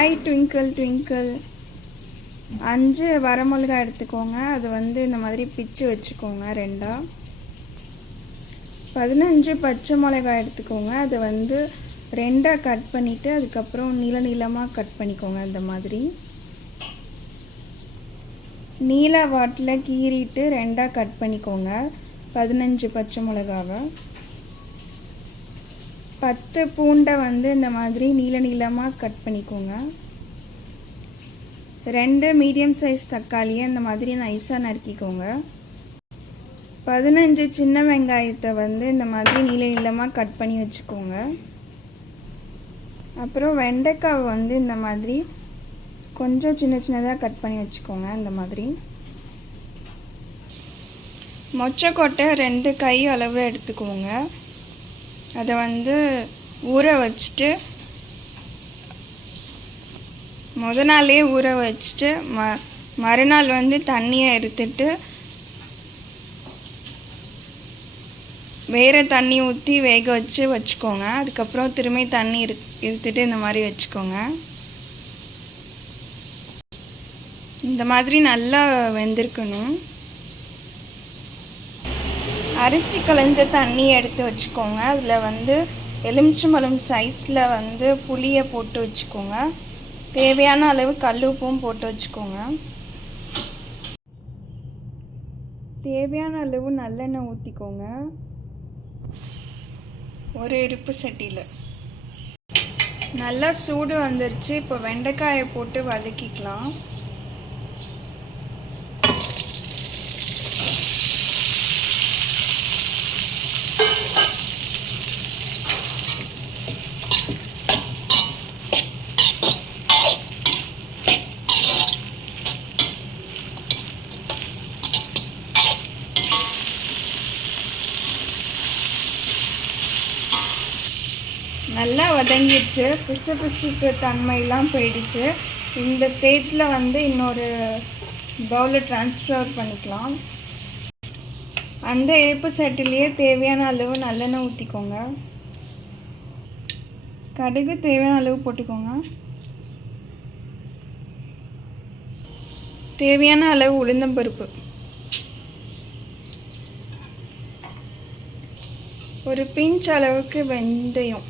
Hi twinkle twinkle. 5 வரமிளகாய் எடுத்துக்கோங்க. அது இந்த மாதிரி பிச்சு வச்சுக்கோங்க ரெண்டா. 15 பச்சை மிளகாய் எடுத்துக்கோங்க. அது ரெண்டா கட் பண்ணிவிட்டு அதுக்கப்புறம் நீளமாக கட் பண்ணிக்கோங்க. இந்த மாதிரி நீல வாட்டில் கீறிட்டு ரெண்டா கட் பண்ணிக்கோங்க. 15 பச்சை மிளகாவை. 10 பூண்டை இந்த மாதிரி நீளமாக கட் பண்ணிக்கோங்க. 2 மீடியம் சைஸ் தக்காளியை இந்த மாதிரி நைஸாக நறுக்கிக்கோங்க. 15 சின்ன வெங்காயத்தை இந்த மாதிரி நீளமாக கட் பண்ணி வச்சுக்கோங்க. அப்புறம் வெண்டைக்காய் இந்த மாதிரி கொஞ்சம் சின்னதாக கட் பண்ணி வச்சுக்கோங்க. இந்த மாதிரி மொச்சக்கொட்டை 2 கை அளவு எடுத்துக்கோங்க. அதை ஊற வச்சுட்டு முத நாளே ஊற வச்சுட்டு மறுநாள் தண்ணியை எடுத்துட்டு வேறு தண்ணி ஊற்றி வேக வச்சுக்கோங்க. அதுக்கப்புறம் திரும்பி தண்ணி எடுத்துட்டு இந்த மாதிரி வச்சுக்கோங்க. இந்த மாதிரி நல்லா வெந்திருக்கணும். அரிசி களைஞ்ச தண்ணி எடுத்து வச்சுக்கோங்க. அதில் எலுமிச்சம்பழம் சைஸில் புளியை போட்டு வச்சுக்கோங்க. தேவையான அளவு கல் உப்பும் போட்டு வச்சுக்கோங்க. தேவையான அளவு நல்லெண்ணெய் ஊற்றிக்கோங்க. ஒரு இருப்பு சட்டியில் நல்லா சூடு வந்துருச்சு. இப்போ வெண்டைக்காயை போட்டு வதக்கிக்கலாம். நல்லா வதங்கிடுச்சு. பிசுப்பு தன்மையெல்லாம் போயிடுச்சு. இந்த ஸ்டேஜில் இன்னொரு பவுலில் ட்ரான்ஸ்ஃபர் பண்ணிக்கலாம். அந்த இருப்பு சட்டிலேயே தேவையான அளவு நல்லெண்ணெய் ஊற்றிக்கோங்க. கடுகு தேவையான அளவு போட்டுக்கோங்க. தேவையான அளவு உளுந்தம்பருப்பு, ஒரு பிஞ்ச் அளவுக்கு வெந்தயம்,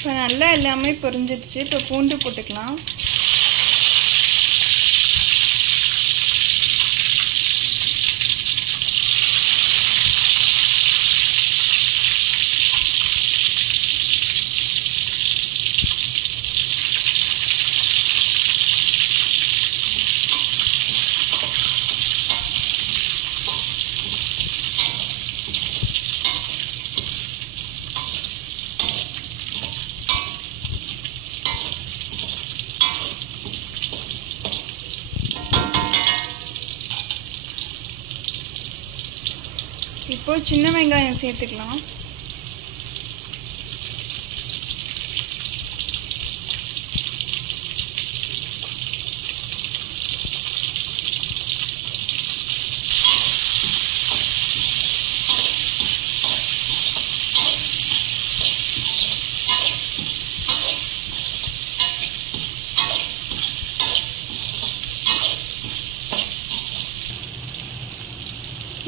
இப்போ நல்லா எல்லாமே பொரிஞ்சிடுச்சு. இப்போ பூண்டு போட்டுக்கலாம். இப்போ சின்ன வெங்காயம் சேர்த்துக்கலாம்.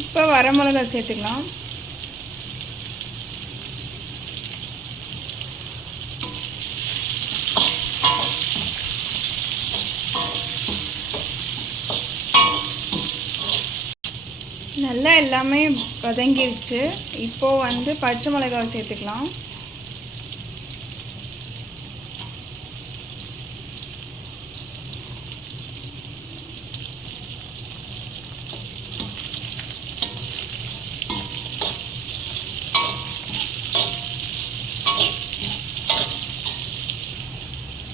இப்போ வரமிளகாய் சேர்த்துக்கலாம். நல்லா எல்லாமே வதங்கிடுச்சு. இப்போது பச்சை மிளகாய் சேர்த்துக்கலாம்.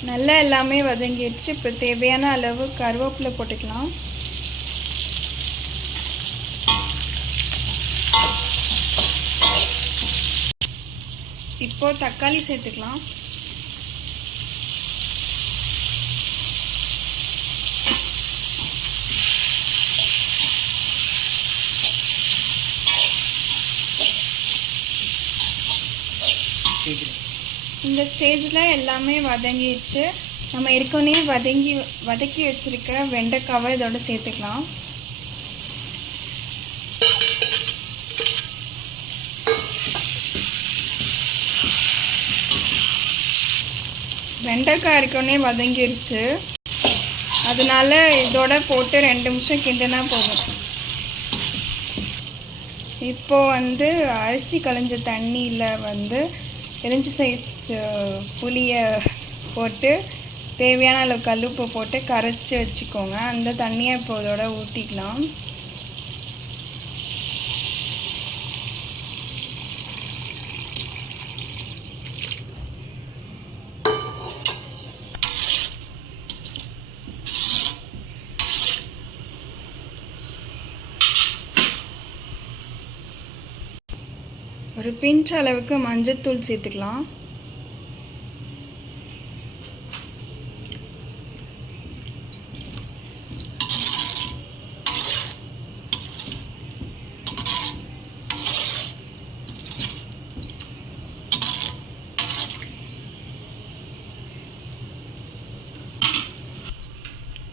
நல்லா எல்லாமே வதங்கிடுச்சு. இப்போ தேவையான அளவு கருவேப்பிலை போட்டுக்கலாம். இப்போ தக்காளி சேர்த்துக்கலாம். இந்த ஸ்டேஜில் எல்லாமே வதங்கிடுச்சு. நம்ம ஏற்கனவே வதக்கி வச்சுருக்க வெண்டைக்காவை இதோட சேர்த்துக்கலாம். வெண்டைக்காய் ஏற்கனவே வதங்கிடுச்சு, அதனால இதோட போட்டு 2 நிமிஷம் கிண்டினா போதும். இப்போது அரிசி களைஞ்ச தண்ணியில் எலுமிச்சை சைஸ் புளியை போட்டு தேவையான அளவு கல்லுப்பு போட்டு கரைச்சி வச்சுக்கோங்க. அந்த தண்ணியை இப்போ இதோட ஊற்றிக்கலாம். ஒரு பிஞ்ச் அளவுக்கு மஞ்சத்தூள் சேர்த்துக்கலாம்.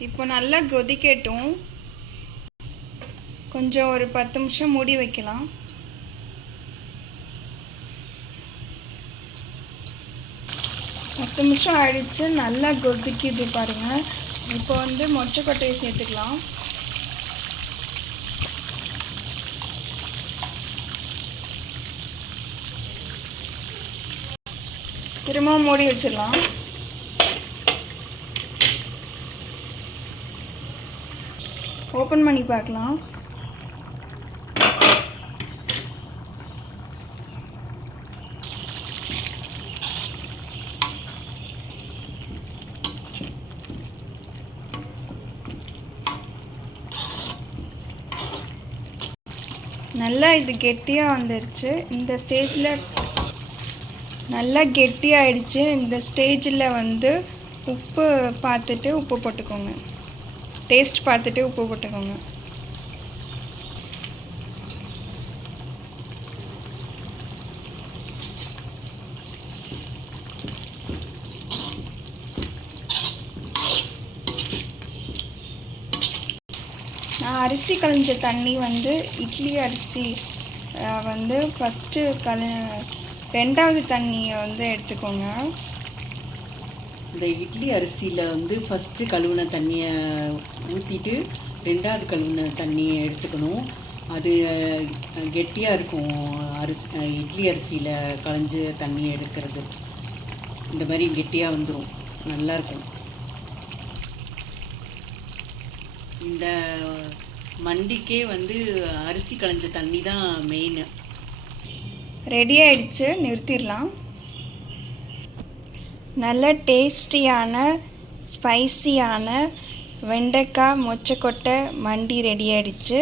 இப்போ நல்லா கொதிக்கட்டும். கொஞ்சம் ஒரு 10 நிமிஷம் மூடி வைக்கலாம். பத்து நிமிஷம் ஆயிடுச்சு, நல்லா கொதிக்குது பாருங்கள். இப்போ மொச்சக்கொட்டையை சேர்த்துக்கலாம். திரும்பவும் மூடி வச்சிடலாம். ஓப்பன் பண்ணி பார்க்கலாம். நல்லா இது கெட்டியாக வந்துருச்சு. இந்த ஸ்டேஜில் நல்லா கெட்டியாகிடுச்சு. இந்த ஸ்டேஜில் உப்பு பார்த்துட்டு உப்பு போட்டுக்கோங்க. டேஸ்ட் பார்த்துட்டு உப்பு போட்டுக்கோங்க. நான் அரிசி களைஞ்ச தண்ணி இட்லி அரிசி ஃபஸ்ட்டு ரெண்டாவது தண்ணியை எடுத்துக்கோங்க. இந்த இட்லி அரிசியில் ஃபஸ்ட்டு கழுவுன தண்ணியை ஊற்றிட்டு ரெண்டாவது கழுவுன தண்ணியை எடுத்துக்கணும். அது கெட்டியாக இருக்கும். இட்லி அரிசியில் களைஞ்ச தண்ணியை எடுக்கிறது இந்த மாதிரி கெட்டியாக வந்துடும், நல்லாயிருக்கும். இந்த மண்டிக்கே அரிசி களைஞ்ச தண்ணி தான் மெயின். ரெடி ஆயிடுச்சு, நிறுத்திடலாம். நல்ல டேஸ்டியான ஸ்பைசியான வெண்டைக்காய் மொச்சக்கொட்டை மண்டி ரெடி ஆயிடுச்சு.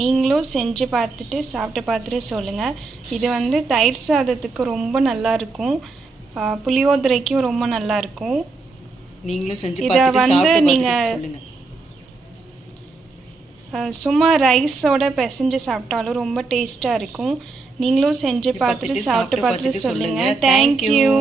நீங்களும் செஞ்சு பார்த்துட்டு சாப்பிட்டு பார்த்துட்டு சொல்லுங்கள். இது தயிர் சாதத்துக்கு ரொம்ப நல்லாயிருக்கும், புளியோதரைக்கும் ரொம்ப நல்லாயிருக்கும். நீங்களும் செஞ்சு இதை நீங்கள் சும்மா ரைஸோட பிசைஞ்சு சாப்பிட்டாலும் ரொம்ப டேஸ்ட்டாக இருக்கும். நீங்களும் செஞ்சு பார்த்துட்டு சாப்பிட்டு பார்த்துட்டு சொல்லுங்கள். தேங்க்யூ.